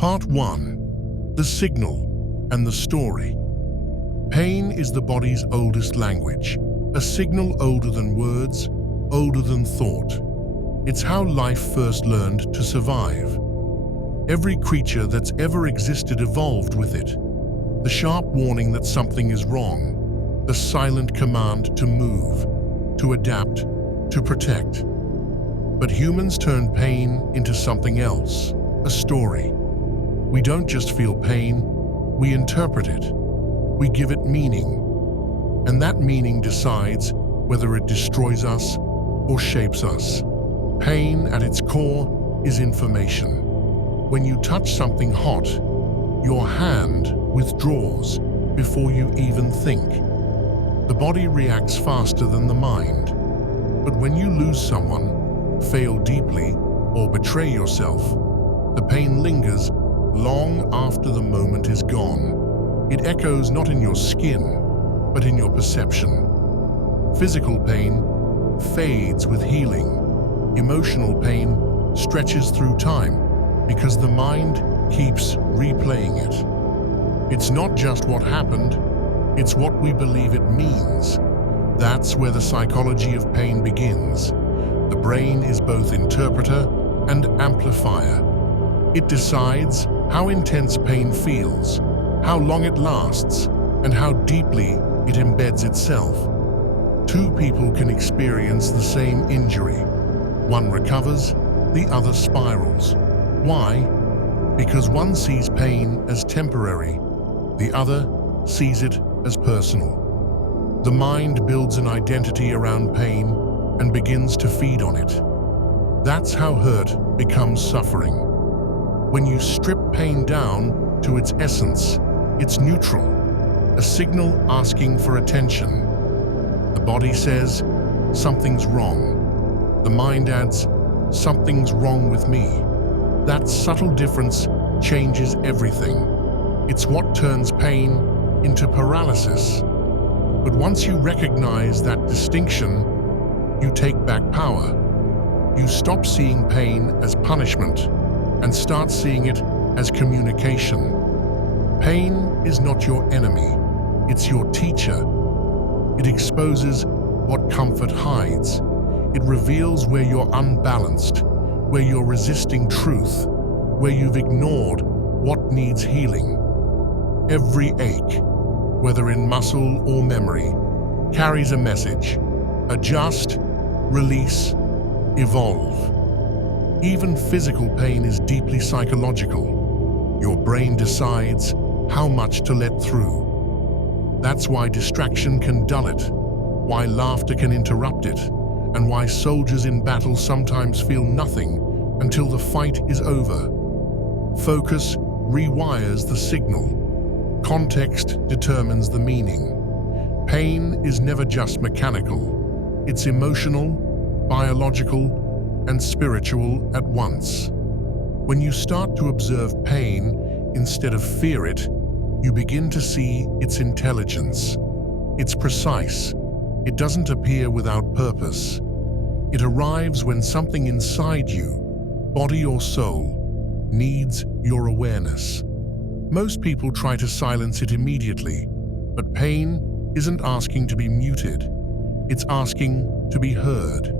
Part 1. The Signal and the Story. Pain is the body's oldest language, a signal older than words, older than thought. It's how life first learned to survive. Every creature that's ever existed evolved with it. The sharp warning that something is wrong, the silent command to move, to adapt, to protect. But humans turn pain into something else, a story. We don't just feel pain, we interpret it. We give it meaning. And that meaning decides whether it destroys us or shapes us. Pain, at its core, is information. When you touch something hot, your hand withdraws before you even think. The body reacts faster than the mind. But when you lose someone, fail deeply, or betray yourself, the pain lingers long after the moment is gone. It echoes not in your skin, but in your perception. Physical pain fades with healing. Emotional pain stretches through time because the mind keeps replaying it. It's not just what happened, it's what we believe it means. That's where the psychology of pain begins. The brain is both interpreter and amplifier. It decides how intense pain feels, how long it lasts, and how deeply it embeds itself. Two people can experience the same injury. One recovers, the other spirals. Why? Because one sees pain as temporary, the other sees it as personal. The mind builds an identity around pain and begins to feed on it. That's how hurt becomes suffering. When you strip pain down to its essence, it's neutral, a signal asking for attention. The body says, something's wrong. The mind adds, something's wrong with me. That subtle difference changes everything. It's what turns pain into paralysis. But once you recognize that distinction, you take back power. You stop seeing pain as punishment and start seeing it as communication. Pain is not your enemy, it's your teacher. It exposes what comfort hides. It reveals where you're unbalanced, where you're resisting truth, where you've ignored what needs healing. Every ache, whether in muscle or memory, carries a message. Adjust, release, evolve. Even physical pain is deeply psychological. Your brain decides how much to let through. That's why distraction can dull it, why laughter can interrupt it, and why soldiers in battle sometimes feel nothing until the fight is over. Focus rewires the signal. Context determines the meaning. Pain is never just mechanical. It's emotional, biological, and spiritual at once. When you start to observe pain instead of fear it, you begin to see its intelligence. It's precise. It doesn't appear without purpose. It arrives when something inside you, body or soul, needs your awareness. Most people try to silence it immediately, but pain isn't asking to be muted. It's asking to be heard.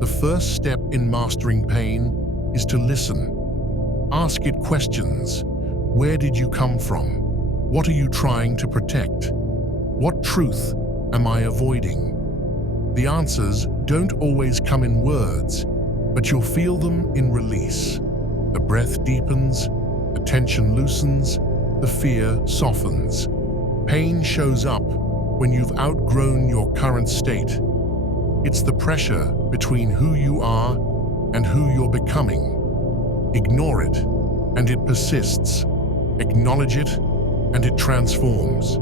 The first step in mastering pain is to listen. Ask it questions. Where did you come from? What are you trying to protect? What truth am I avoiding? The answers don't always come in words, but you'll feel them in release. The breath deepens, the tension loosens, the fear softens. Pain shows up when you've outgrown your current state. It's the pressure between who you are and who you're becoming. Ignore it, and it persists. Acknowledge it, and it transforms.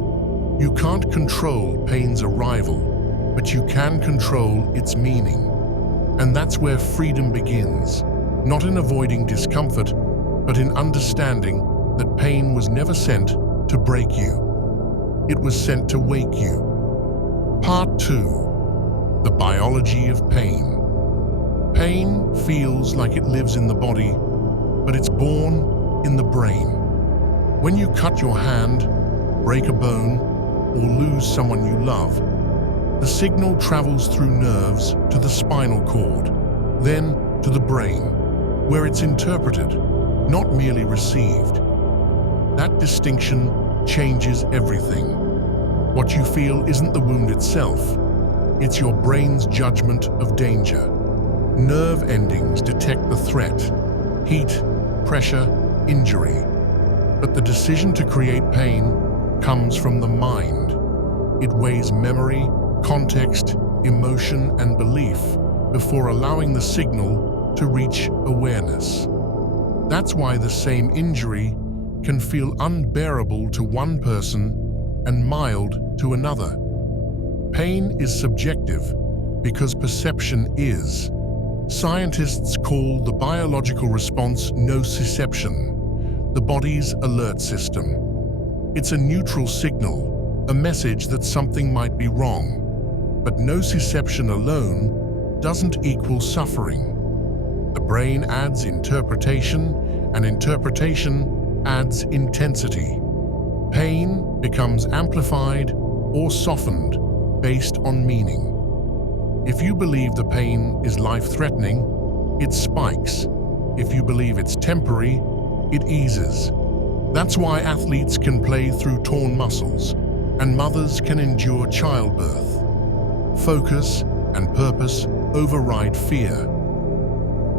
You can't control pain's arrival, but you can control its meaning. And that's where freedom begins, not in avoiding discomfort, but in understanding that pain was never sent to break you. It was sent to wake you. Part 2. The biology of pain. Pain feels like it lives in the body, but it's born in the brain. When you cut your hand, break a bone, or lose someone you love, the signal travels through nerves to the spinal cord, then to the brain, where it's interpreted, not merely received. That distinction changes everything. What you feel isn't the wound itself, it's your brain's judgment of danger. Nerve endings detect the threat: heat, pressure, injury. But the decision to create pain comes from the mind. It weighs memory, context, emotion, and belief before allowing the signal to reach awareness. That's why the same injury can feel unbearable to one person and mild to another. Pain is subjective because perception is. Scientists call the biological response nociception, the body's alert system. It's a neutral signal, a message that something might be wrong. But nociception alone doesn't equal suffering. The brain adds interpretation, and interpretation adds intensity. Pain becomes amplified or softened based on meaning. If you believe the pain is life-threatening, it spikes. If you believe it's temporary, it eases. That's why athletes can play through torn muscles, and mothers can endure childbirth. Focus and purpose override fear.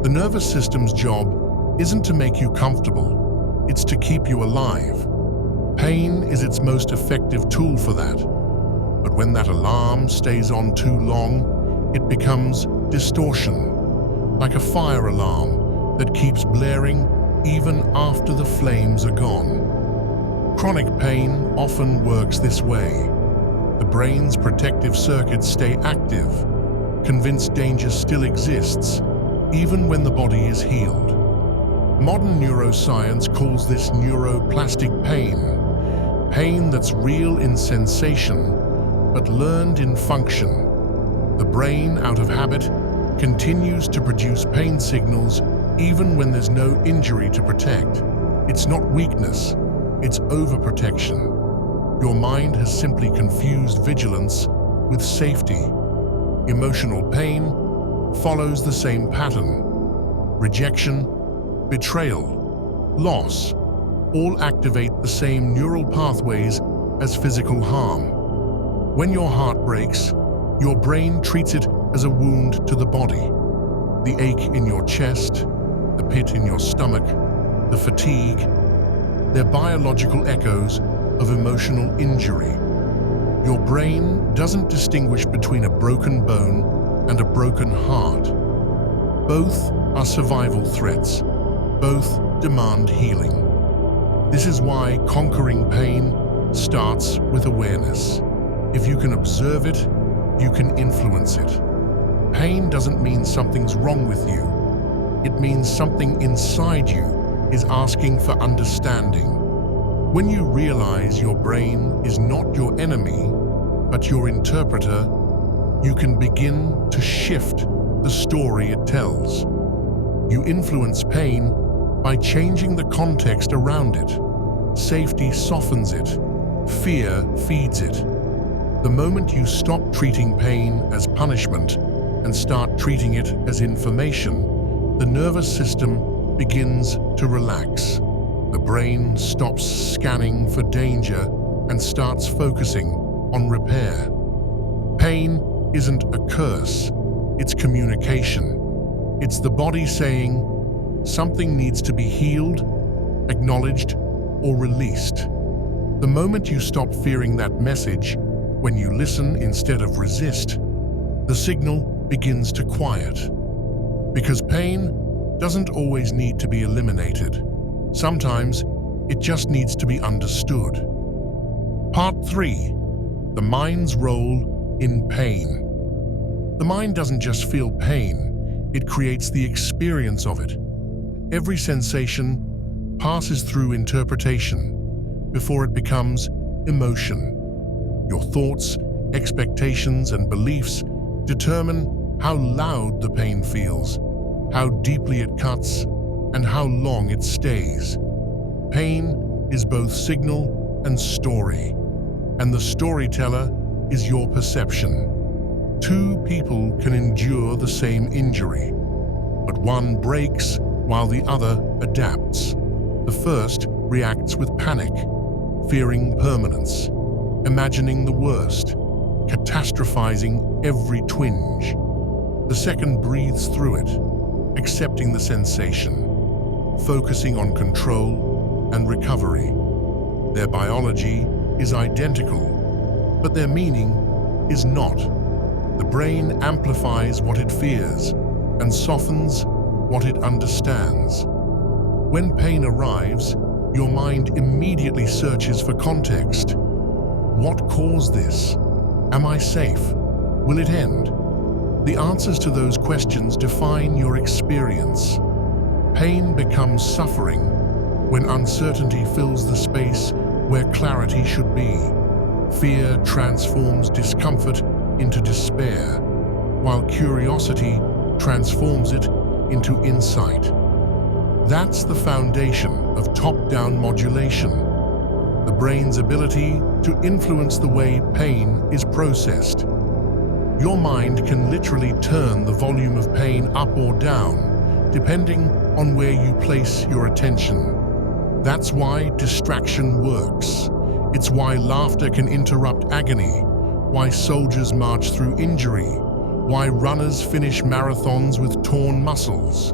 The nervous system's job isn't to make you comfortable, it's to keep you alive. Pain is its most effective tool for that. But when that alarm stays on too long, it becomes distortion, like a fire alarm that keeps blaring even after the flames are gone. Chronic pain often works this way. The brain's protective circuits stay active, convinced danger still exists, even when the body is healed. Modern neuroscience calls this neuroplastic pain, pain that's real in sensation, but learned in function. The brain, out of habit, continues to produce pain signals even when there's no injury to protect. It's not weakness, it's overprotection. Your mind has simply confused vigilance with safety. Emotional pain follows the same pattern. Rejection, betrayal, loss all activate the same neural pathways as physical harm. When your heart breaks, your brain treats it as a wound to the body. The ache in your chest, the pit in your stomach, the fatigue, they're biological echoes of emotional injury. Your brain doesn't distinguish between a broken bone and a broken heart. Both are survival threats. Both demand healing. This is why conquering pain starts with awareness. If you can observe it, you can influence it. Pain doesn't mean something's wrong with you. It means something inside you is asking for understanding. When you realize your brain is not your enemy, but your interpreter, you can begin to shift the story it tells. You influence pain by changing the context around it. Safety softens it. Fear feeds it. The moment you stop treating pain as punishment and start treating it as information, the nervous system begins to relax. The brain stops scanning for danger and starts focusing on repair. Pain isn't a curse, it's communication. It's the body saying something needs to be healed, acknowledged, or released. The moment you stop fearing that message, when you listen instead of resist, the signal begins to quiet. Because pain doesn't always need to be eliminated. Sometimes it just needs to be understood. Part 3. The mind's role in pain. The mind doesn't just feel pain, it creates the experience of it. Every sensation passes through interpretation before it becomes emotion. Your thoughts, expectations, and beliefs determine how loud the pain feels, how deeply it cuts, and how long it stays. Pain is both signal and story, and the storyteller is your perception. Two people can endure the same injury, but one breaks while the other adapts. The first reacts with panic, fearing permanence, imagining the worst, catastrophizing every twinge. The second breathes through it, accepting the sensation, focusing on control and recovery. Their biology is identical, but their meaning is not. The brain amplifies what it fears and softens what it understands. When pain arrives, your mind immediately searches for context. What caused this? Am I safe? Will it end? The answers to those questions define your experience. Pain becomes suffering when uncertainty fills the space where clarity should be. Fear transforms discomfort into despair, while curiosity transforms it into insight. That's the foundation of top-down modulation, the brain's ability to influence the way pain is processed. Your mind can literally turn the volume of pain up or down, depending on where you place your attention. That's why distraction works. It's why laughter can interrupt agony, why soldiers march through injury, why runners finish marathons with torn muscles.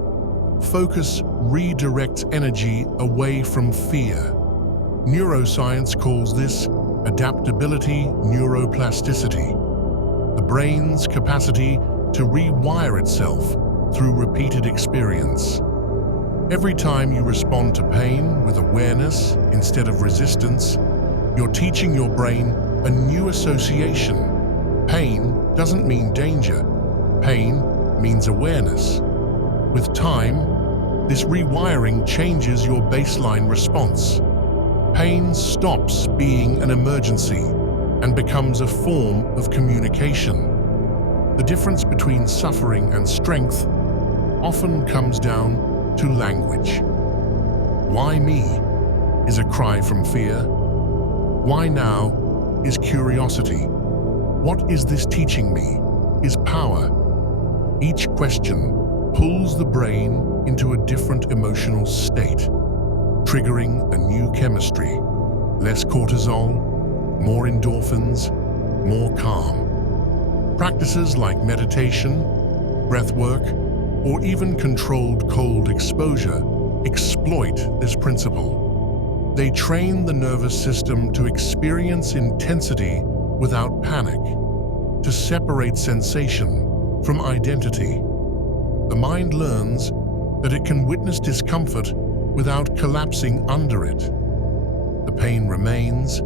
Focus redirects energy away from fear. Neuroscience calls this adaptability neuroplasticity, the brain's capacity to rewire itself through repeated experience. Every time you respond to pain with awareness instead of resistance, you're teaching your brain a new association. Pain doesn't mean danger. Pain means awareness. With time, this rewiring changes your baseline response. Pain stops being an emergency and becomes a form of communication. The difference between suffering and strength often comes down to language. Why me is a cry from fear. Why now is curiosity. What is this teaching me is power. Each question pulls the brain into a different emotional state, triggering a new chemistry. Less cortisol, more endorphins, more calm. Practices like meditation, breath work, or even controlled cold exposure exploit this principle. They train the nervous system to experience intensity without panic, to separate sensation from identity. The mind learns that it can witness discomfort without collapsing under it. The pain remains,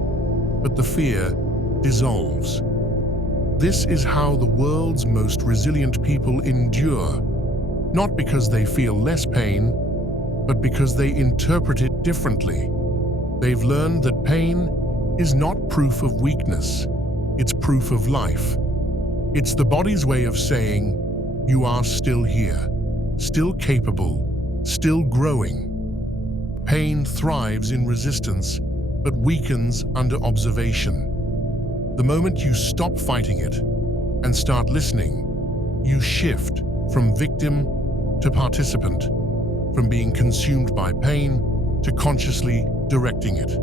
but the fear dissolves. This is how the world's most resilient people endure, not because they feel less pain, but because they interpret it differently. They've learned that pain is not proof of weakness, it's proof of life. It's the body's way of saying, you are still here, still capable, still growing. Pain thrives in resistance, but weakens under observation. The moment you stop fighting it and start listening, you shift from victim to participant, from being consumed by pain to consciously directing it.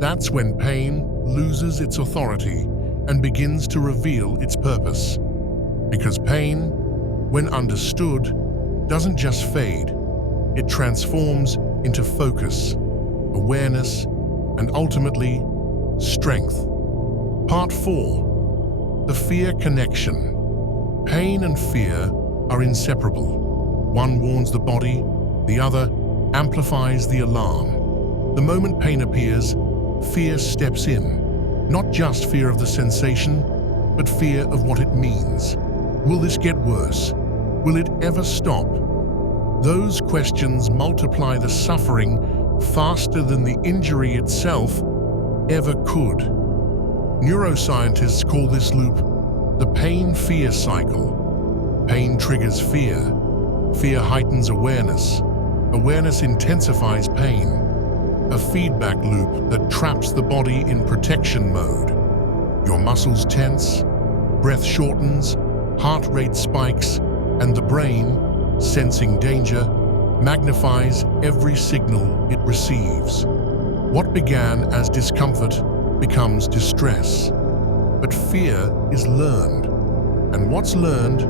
That's when pain loses its authority and begins to reveal its purpose. Because pain, when understood, doesn't just fade, it transforms into focus, awareness, and ultimately, strength. Part 4. The fear connection. Pain and fear are inseparable. One warns the body, the other amplifies the alarm. The moment pain appears, fear steps in. Not just fear of the sensation, but fear of what it means. Will this get worse? Will it ever stop? Those questions multiply the suffering faster than the injury itself ever could. Neuroscientists call this loop the pain-fear cycle. Pain triggers fear. Fear heightens awareness. Awareness intensifies pain. a feedback loop that traps the body in protection mode. Your muscles tense, breath shortens, heart rate spikes, and the brain, sensing danger, magnifies every signal it receives. What began as discomfort becomes distress. But fear is learned, and what's learned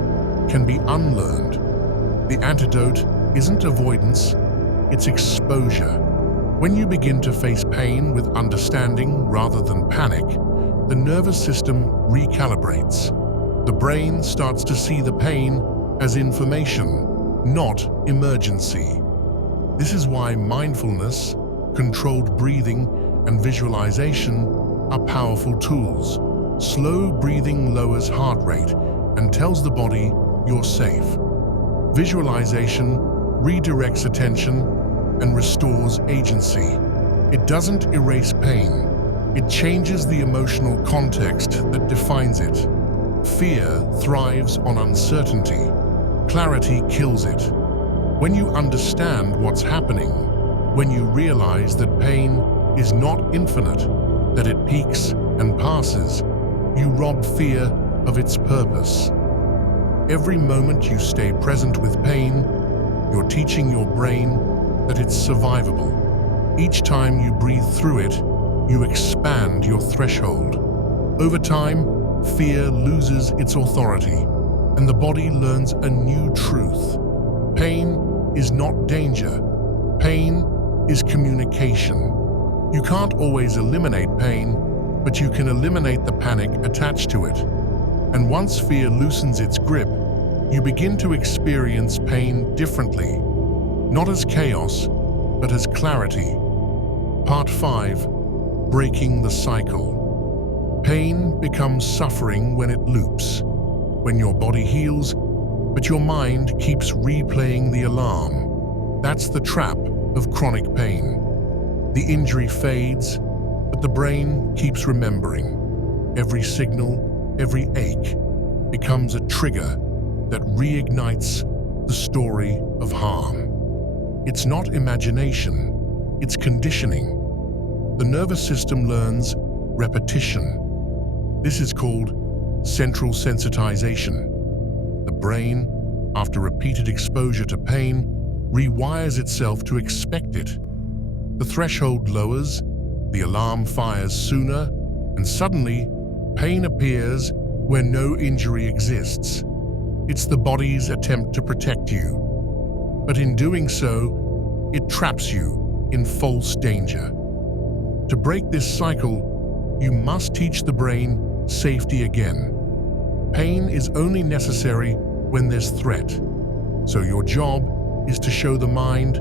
can be unlearned. The antidote isn't avoidance, it's exposure. When you begin to face pain with understanding rather than panic, the nervous system recalibrates. The brain starts to see the pain as information, not emergency. This is why mindfulness, controlled breathing, and visualization are powerful tools. Slow breathing lowers heart rate and tells the body you're safe. Visualization redirects attention and restores agency. It doesn't erase pain. It changes the emotional context that defines it. Fear thrives on uncertainty. Clarity kills it. When you understand what's happening, when you realize that pain is not infinite, that it peaks and passes, you rob fear of its purpose. Every moment you stay present with pain, you're teaching your brain that it's survivable. Each time you breathe through it, you expand your threshold. Over time, fear loses its authority, and the body learns a new truth. Pain is not danger. Pain is communication. You can't always eliminate pain, but you can eliminate the panic attached to it. And once fear loosens its grip, you begin to experience pain differently, not as chaos, but as clarity. Part 5. Breaking the cycle. Pain becomes suffering when it loops, when your body heals, but your mind keeps replaying the alarm. That's the trap of chronic pain. The injury fades, but the brain keeps remembering. Every signal, every ache, becomes a trigger that reignites the story of harm. It's not imagination, it's conditioning. The nervous system learns repetition. This is called central sensitization. The brain, after repeated exposure to pain, rewires itself to expect it. The threshold lowers, the alarm fires sooner, and suddenly, pain appears where no injury exists. It's the body's attempt to protect you. But in doing so, it traps you in false danger. To break this cycle, you must teach the brain safety again. Pain is only necessary when there's threat. So your job is to show the mind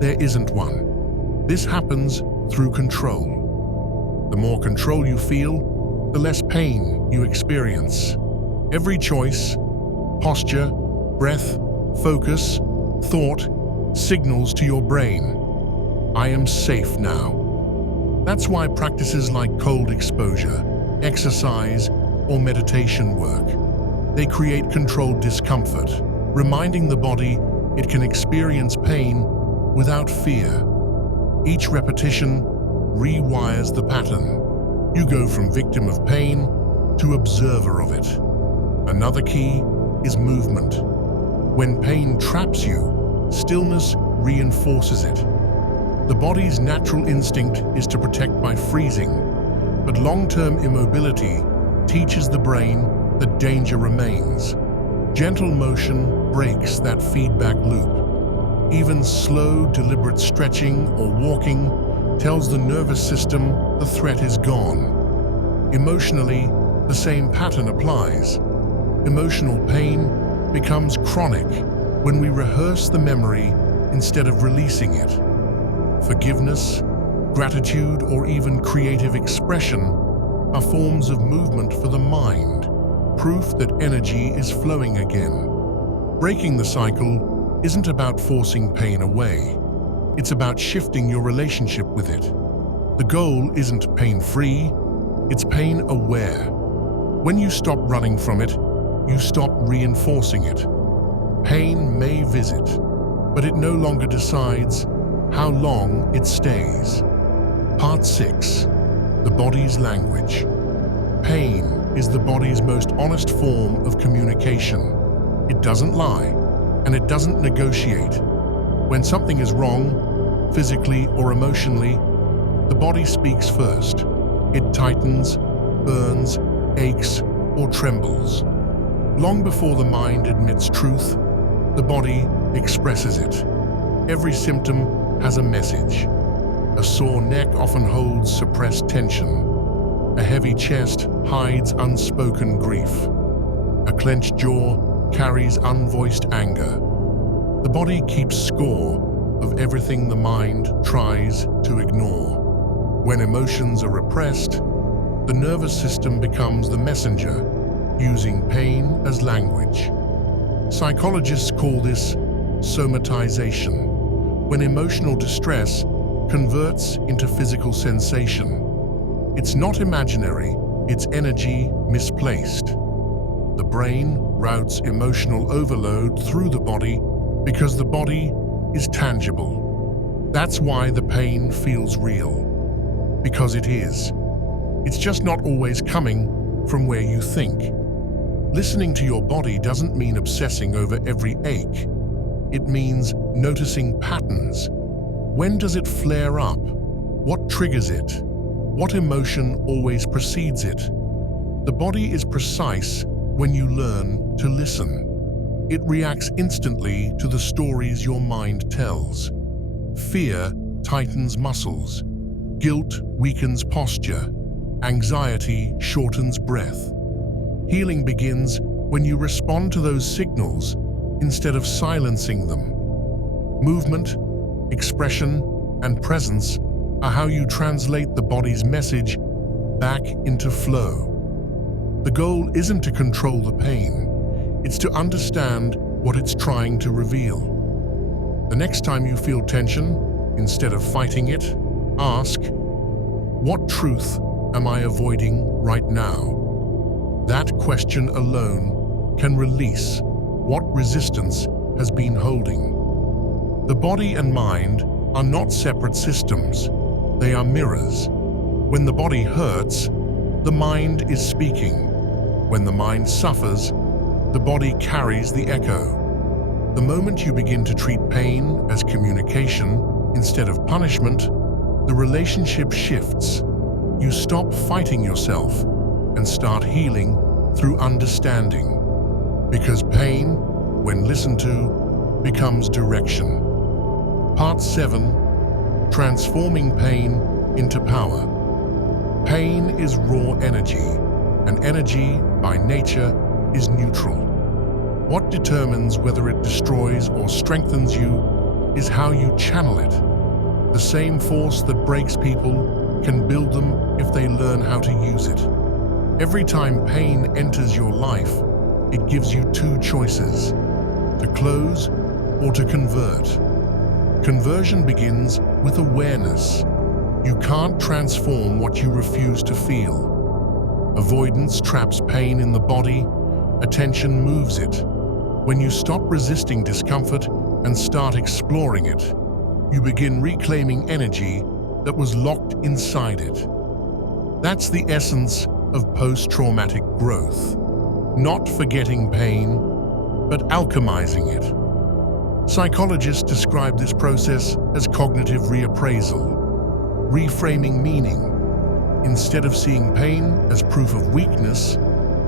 there isn't one. This happens through control. The more control you feel, the less pain you experience. Every choice, posture, breath, focus, thought, signals to your brain, I am safe now. That's why practices like cold exposure, exercise, or meditation work. They create controlled discomfort, reminding the body it can experience pain without fear. Each repetition rewires the pattern. You go from victim of pain to observer of it. Another key is movement. When pain traps you, stillness reinforces it. The body's natural instinct is to protect by freezing, but long-term immobility teaches the brain that danger remains. Gentle motion breaks that feedback loop. Even slow, deliberate stretching or walking tells the nervous system the threat is gone. Emotionally, the same pattern applies. Emotional pain becomes chronic when we rehearse the memory instead of releasing it. Forgiveness, gratitude, or even creative expression are forms of movement for the mind, proof that energy is flowing again. Breaking the cycle isn't about forcing pain away. It's about shifting your relationship with it. The goal isn't pain-free, it's pain-aware. When you stop running from it, you stop reinforcing it. Pain may visit, but it no longer decides how long it stays. Part 6. The body's language. Pain is the body's most honest form of communication. It doesn't lie, and it doesn't negotiate. When something is wrong, physically or emotionally, the body speaks first. It tightens, burns, aches, or trembles. Long before the mind admits truth, the body expresses it. Every symptom has a message. A sore neck often holds suppressed tension. A heavy chest hides unspoken grief. A clenched jaw carries unvoiced anger. The body keeps score of everything the mind tries to ignore. When emotions are repressed, the nervous system becomes the messenger, using pain as language. Psychologists call this somatization, when emotional distress converts into physical sensation. It's not imaginary, it's energy misplaced. The brain routes emotional overload through the body because the body is tangible. That's why the pain feels real. Because it is. It's just not always coming from where you think. Listening to your body doesn't mean obsessing over every ache. It means noticing patterns. When does it flare up? What triggers it? What emotion always precedes it? The body is precise when you learn to listen. It reacts instantly to the stories your mind tells. Fear tightens muscles. Guilt weakens posture. Anxiety shortens breath. Healing begins when you respond to those signals instead of silencing them. Movement, expression, and presence are how you translate the body's message back into flow. The goal isn't to control the pain, it's to understand what it's trying to reveal. The next time you feel tension, instead of fighting it, ask, what truth am I avoiding right now? That question alone can release what resistance has been holding. The body and mind are not separate systems. They are mirrors. When the body hurts, the mind is speaking. When the mind suffers, the body carries the echo. The moment you begin to treat pain as communication instead of punishment, the relationship shifts. You stop fighting yourself and start healing through understanding. Because pain, when listened to, becomes direction. Part 7. Transforming pain into power. Pain is raw energy, and energy, by nature, is neutral. What determines whether it destroys or strengthens you is how you channel it. The same force that breaks people can build them if they learn how to use it. Every time pain enters your life, it gives you two choices: to close or to convert. Conversion begins with awareness. You can't transform what you refuse to feel. Avoidance traps pain in the body, attention moves it. When you stop resisting discomfort and start exploring it, you begin reclaiming energy that was locked inside it. That's the essence of post-traumatic growth. Not forgetting pain, but alchemizing it. Psychologists describe this process as cognitive reappraisal, reframing meaning. Instead of seeing pain as proof of weakness,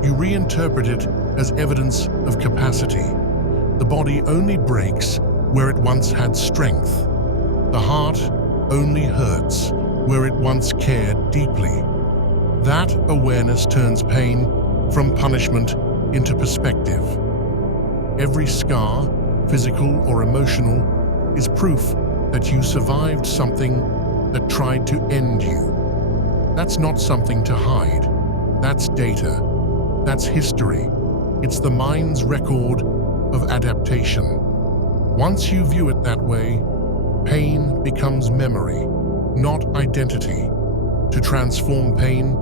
you reinterpret it as evidence of capacity. The body only breaks where it once had strength. The heart only hurts where it once cared deeply. That awareness turns pain from punishment into perspective. Every scar, physical or emotional, is proof that you survived something that tried to end you. That's not something to hide. That's data. That's history. It's the mind's record of adaptation. Once you view it that way, pain becomes memory, not identity. To transform pain,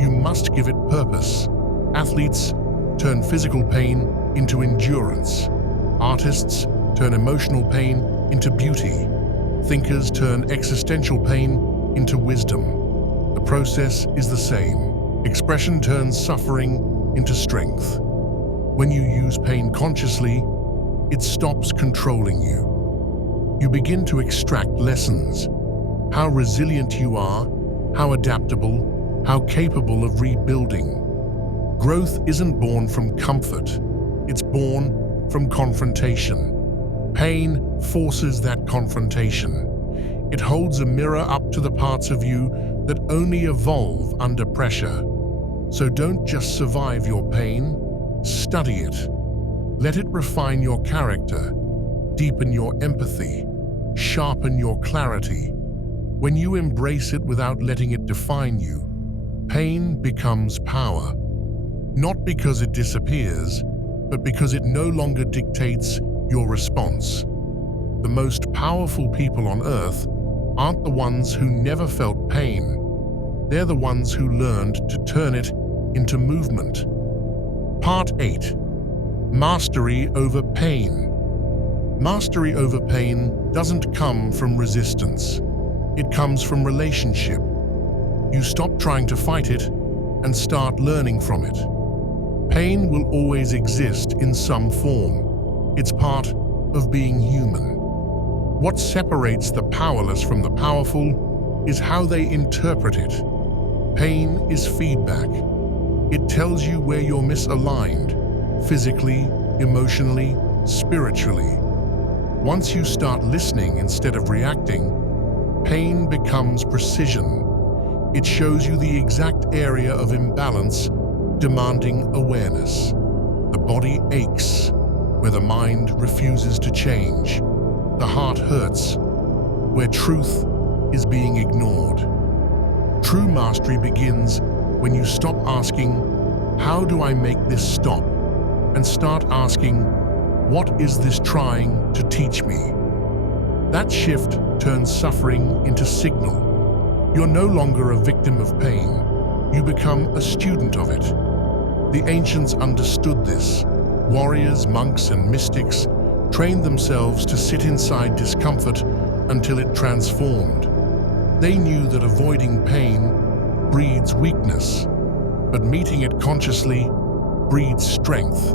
you must give it purpose. Athletes turn physical pain into endurance. Artists turn emotional pain into beauty. Thinkers turn existential pain into wisdom. The process is the same. Expression turns suffering into strength. When you use pain consciously, it stops controlling you. You begin to extract lessons. How resilient you are, how adaptable, how capable of rebuilding. Growth isn't born from comfort. It's born from confrontation. Pain forces that confrontation. It holds a mirror up to the parts of you that only evolve under pressure. So don't just survive your pain, study it. Let it refine your character, deepen your empathy, sharpen your clarity. When you embrace it without letting it define you, pain becomes power. Not because it disappears, but because it no longer dictates your response. The most powerful people on earth aren't the ones who never felt pain. They're the ones who learned to turn it into movement. Part 8. Mastery over pain. Mastery over pain doesn't come from resistance. It comes from relationship. You stop trying to fight it and start learning from it. Pain will always exist in some form. It's part of being human. What separates the powerless from the powerful is how they interpret it. Pain is feedback. It tells you where you're misaligned, physically, emotionally, spiritually. Once you start listening instead of reacting, pain becomes precision. It shows you the exact area of imbalance demanding awareness. The body aches where the mind refuses to change. The heart hurts where truth is being ignored. True mastery begins when you stop asking, "How do I make this stop?" and start asking, "What is this trying to teach me?" That shift turns suffering into signal. You're no longer a victim of pain. You become a student of it. The ancients understood this. Warriors, monks, and mystics trained themselves to sit inside discomfort until it transformed. They knew that avoiding pain breeds weakness, but meeting it consciously breeds strength.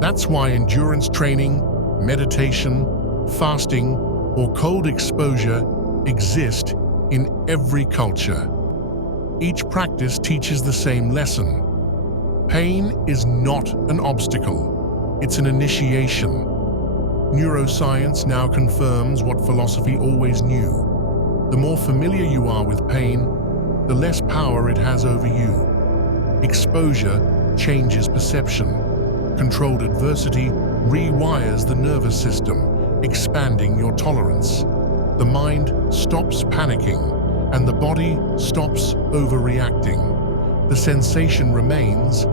That's why endurance training, meditation, fasting, or cold exposure exist in every culture. Each practice teaches the same lesson. Pain is not an obstacle, it's an initiation. Neuroscience now confirms what philosophy always knew. The more familiar you are with pain, the less power it has over you. Exposure changes perception. Controlled adversity rewires the nervous system, expanding your tolerance. The mind stops panicking, and the body stops overreacting. The sensation remains,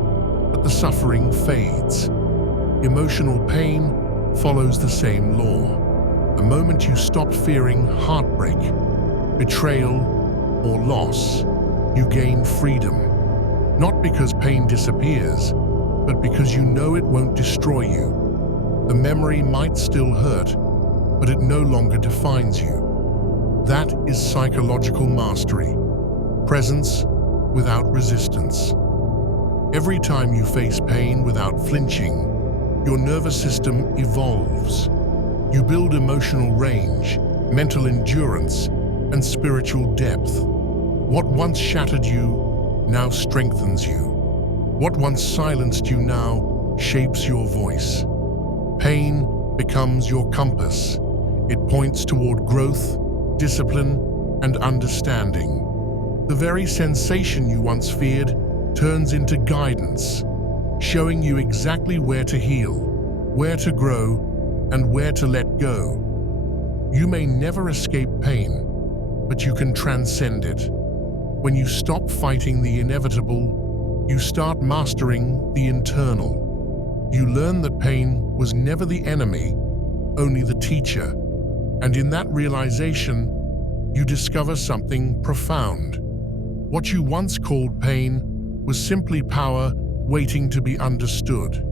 but the suffering fades. Emotional pain follows the same law. The moment you stop fearing heartbreak, betrayal, or loss, you gain freedom. Not because pain disappears, but because you know it won't destroy you. The memory might still hurt, but it no longer defines you. That is psychological mastery. Presence without resistance. Every time you face pain without flinching, your nervous system evolves. You build emotional range, mental endurance, and spiritual depth. What once shattered you now strengthens you. What once silenced you now shapes your voice. Pain becomes your compass. It points toward growth, discipline, and understanding. The very sensation you once feared turns into guidance, showing you exactly where to heal, where to grow, and where to let go. You may never escape pain, but you can transcend it. When you stop fighting the inevitable, you start mastering the internal. You learn that pain was never the enemy, only the teacher. And in that realization, you discover something profound. What you once called pain was simply power waiting to be understood.